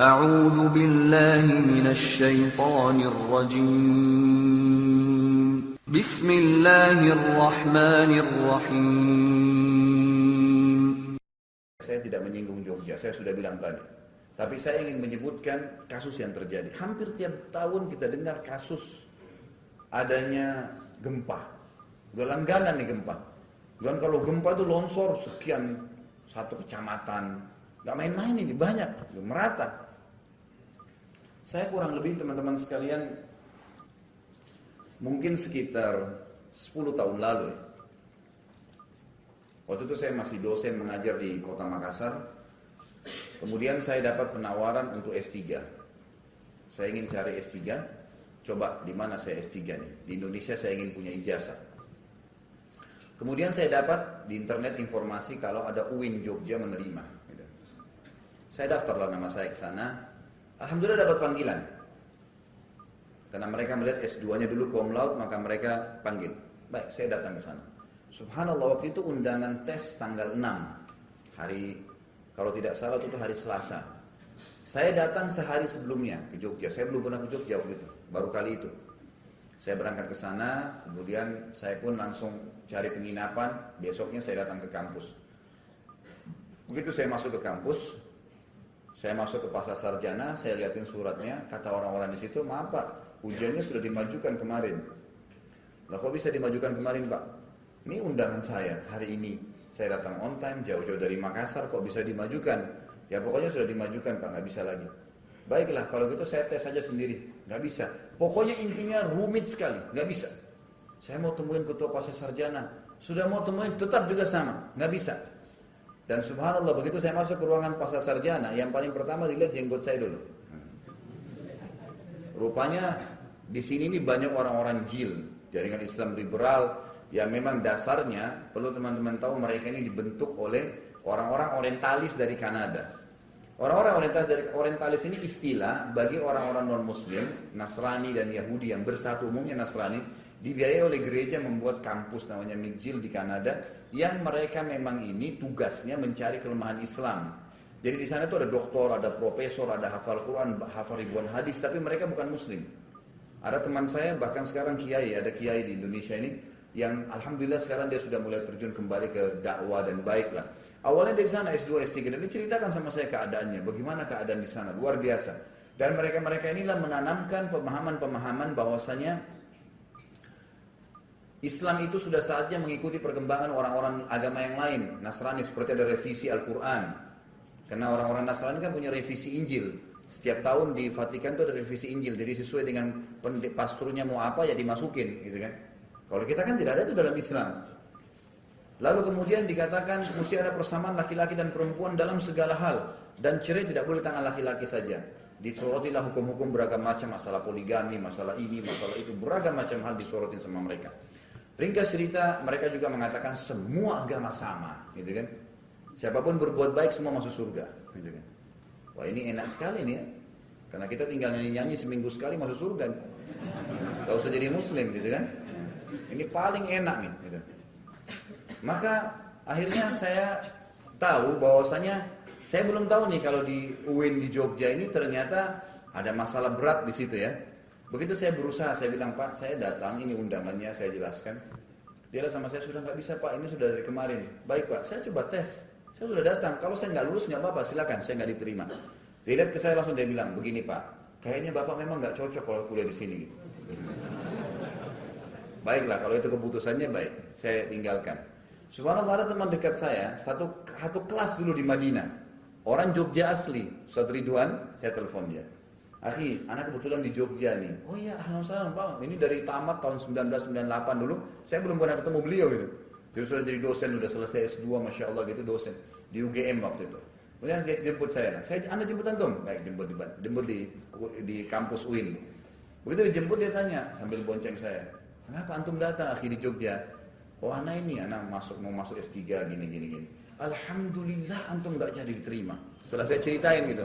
أعوذ بالله من الشيطان الرجيم بسم الله الرحمن الرحيم. Saya tidak menyinggung Jogja, saya sudah bilang tadi. Tapi saya ingin menyebutkan kasus yang terjadi. Hampir tiap tahun kita dengar kasus adanya gempa. Udah langganan nih gempa. Dan kalau gempa itu longsor sekian satu kecamatan. Gak main-main ini, banyak, merata. Saya kurang lebih teman-teman sekalian mungkin sekitar 10 tahun lalu. Waktu itu saya masih dosen mengajar di kota Makassar. Kemudian saya dapat penawaran untuk S3. Saya ingin cari S3. Coba di mana saya S3 nih? Di Indonesia saya ingin punya ijazah. Kemudian saya dapat di internet informasi kalau ada UIN Jogja menerima. Saya daftarlah nama saya ke sana. Alhamdulillah dapat panggilan. Karena mereka melihat S2-nya dulu cum laude, maka mereka panggil. Baik, saya datang ke sana. Subhanallah, waktu itu undangan tes tanggal 6. Hari, kalau tidak salah itu hari Selasa. Saya datang sehari sebelumnya ke Jogja. Saya belum pernah ke Jogja waktu itu, baru kali itu. Saya berangkat ke sana, kemudian saya pun langsung cari penginapan. Besoknya saya datang ke kampus. Begitu saya masuk ke kampus, saya masuk ke Pasar Sarjana, saya lihatin suratnya, kata orang-orang di situ, maaf Pak, ujiannya sudah dimajukan kemarin. Lah kok bisa dimajukan kemarin Pak? Ini undangan saya hari ini. Saya datang on time, jauh-jauh dari Makassar, kok bisa dimajukan? Ya pokoknya sudah dimajukan Pak, nggak bisa lagi. Baiklah, kalau gitu saya tes saja sendiri. Nggak bisa. Pokoknya intinya rumit sekali, nggak bisa. Saya mau temuin ketua Pasar Sarjana, sudah mau temuin, tetap juga sama, nggak bisa. Dan subhanallah, begitu saya masuk ke ruangan Pasar Sarjana, yang paling pertama dilihat jenggot saya dulu. Rupanya di sini ini banyak orang-orang jil, jaringan Islam liberal, yang memang dasarnya, perlu teman-teman tahu, mereka ini dibentuk oleh orang-orang orientalis dari Kanada. Orang-orang orientalis ini istilah bagi orang-orang non-muslim, Nasrani dan Yahudi yang bersatu, umumnya Nasrani, dibiayai oleh gereja membuat kampus namanya McGill di Kanada, yang mereka memang ini tugasnya mencari kelemahan Islam. Jadi di sana itu ada doktor, ada profesor, ada hafal Quran, hafal ribuan hadis, tapi mereka bukan muslim. Ada teman saya bahkan sekarang kiai, ada kiai di Indonesia ini yang alhamdulillah sekarang dia sudah mulai terjun kembali ke dakwah dan baiklah. Awalnya dari sana S2, S3 dan diceritakan sama saya keadaannya, bagaimana keadaan di sana, luar biasa. Dan mereka-mereka inilah menanamkan pemahaman-pemahaman bahwasanya Islam itu sudah saatnya mengikuti perkembangan orang-orang agama yang lain. Nasrani seperti ada revisi Al-Quran. Karena orang-orang Nasrani kan punya revisi Injil. Setiap tahun di Vatikan itu ada revisi Injil. Jadi sesuai dengan pasturnya mau apa ya dimasukin gitu kan. Kalau kita kan tidak ada itu dalam Islam. Lalu kemudian dikatakan mesti ada persamaan laki-laki dan perempuan dalam segala hal. Dan cerai tidak boleh tangan laki-laki saja. Disorotilah hukum-hukum beragam macam. Masalah poligami, masalah ini, masalah itu. Beragam macam hal disorotin sama mereka. Ringkas cerita, mereka juga mengatakan semua agama sama, gitu kan? Siapapun berbuat baik semua masuk surga, gitu kan? Wah ini enak sekali nih ya, karena kita tinggal nyanyi-nyanyi seminggu sekali masuk surga, gak usah jadi muslim, gitu kan? Ini paling enak nih, gitu. Maka akhirnya saya tahu bahwasanya saya belum tahu nih kalau di UIN di Jogja ini ternyata ada masalah berat di situ ya. Begitu saya berusaha, saya bilang Pak, saya datang, ini undangannya, saya jelaskan. Dia lihat sama saya, sudah nggak bisa Pak, ini sudah dari kemarin. Baik Pak, saya coba tes, saya sudah datang. Kalau saya nggak lulus nggak apa-apa, silakan, saya nggak diterima. Dia lihat ke saya langsung dia bilang, begini Pak, kayaknya Bapak memang nggak cocok kalau kuliah di sini. Baiklah, kalau itu keputusannya baik, saya tinggalkan. Subhanallah, ada teman dekat saya, satu kelas dulu di Madinah. Orang Jogja asli, Ustaz Ridwan, saya telepon dia. Akhi, anak kebetulan di Jogja nih. Oh iya, alhamdulillah Pak. Ini dari tamat tahun 1998 dulu. Saya belum pernah ketemu beliau gitu. Dia sudah jadi dosen, sudah selesai S2, Masya Allah gitu dosen. Di UGM waktu itu. Kemudian dia jemput saya. Anda jemput antum? Baik, jemput di kampus UIN. Begitu dijemput dia tanya sambil bonceng saya. Kenapa antum datang akhi di Jogja? Oh anak ini, anak mau masuk S3 gini. Alhamdulillah antum gak jadi diterima. Setelah saya ceritain gitu.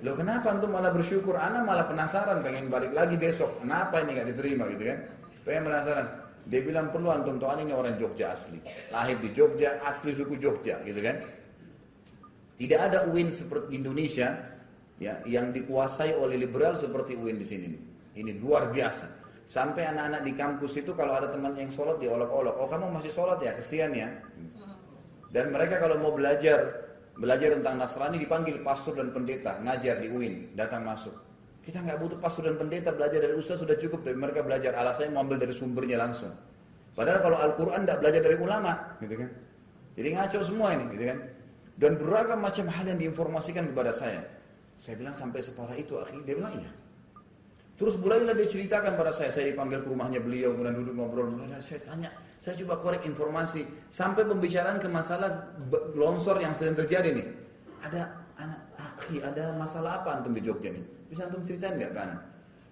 Loh kenapa antum malah bersyukur? Ana malah penasaran, pengen balik lagi besok. Kenapa ini gak diterima gitu kan? Pengen penasaran. Dia bilang perlu antum tahu ini orang Jogja asli. Lahir di Jogja, asli suku Jogja gitu kan. Tidak ada UIN seperti Indonesia ya, yang dikuasai oleh liberal seperti UIN di sini. Ini luar biasa. Sampai anak-anak di kampus itu kalau ada teman yang sholat diolok-olok, oh kamu masih sholat ya, kesian ya. Dan mereka kalau mau belajar tentang Nasrani dipanggil pastor dan pendeta, ngajar di UIN, datang masuk. Kita nggak butuh pastor dan pendeta, belajar dari ustaz sudah cukup, tapi mereka belajar, alasannya mau ambil dari sumbernya langsung. Padahal kalau Al-Quran nggak belajar dari ulama, gitu kan. Jadi ngaco semua ini, gitu kan. Dan beragam macam hal yang diinformasikan kepada saya. Saya bilang sampai separah itu, akhi. Dia bilang iya. Terus mulailah dia ceritakan pada saya dipanggil ke rumahnya beliau, kemudian duduk ngobrol, saya tanya, saya coba korek informasi, sampai pembicaraan ke masalah longsor yang sedang terjadi nih. Ada masalah apa antum di Jogja nih? Bisa antum ceritain nggak kan?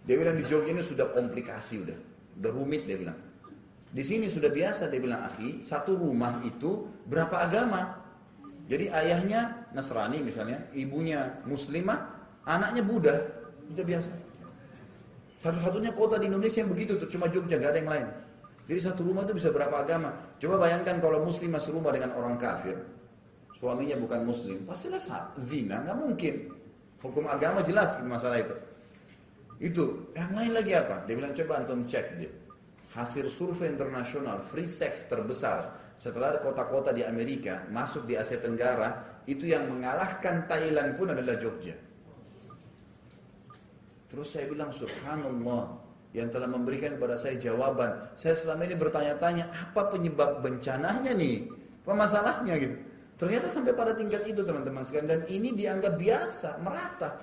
Dia bilang di Jogja ini sudah komplikasi, udah rumit dia bilang. Di sini sudah biasa dia bilang, akhi, satu rumah itu berapa agama? Jadi ayahnya Nasrani misalnya, ibunya Muslimah, anaknya Buddha, udah biasa. Satu-satunya kota di Indonesia yang begitu tuh, cuma Jogja, gak ada yang lain. Jadi satu rumah itu bisa berapa agama. Coba bayangkan kalau muslim masuk rumah dengan orang kafir, suaminya bukan muslim, pastilah zina, gak mungkin. Hukum agama jelas masalah itu. Itu, yang lain lagi apa? Dia bilang coba antum cek dia. Hasil survei internasional free sex terbesar setelah kota-kota di Amerika masuk di Asia Tenggara, itu yang mengalahkan Thailand pun adalah Jogja. Terus saya bilang subhanallah, yang telah memberikan kepada saya jawaban. Saya selama ini bertanya-tanya apa penyebab bencananya nih, apa masalahnya gitu. Ternyata sampai pada tingkat itu teman-teman sekalian, dan ini dianggap biasa, merata,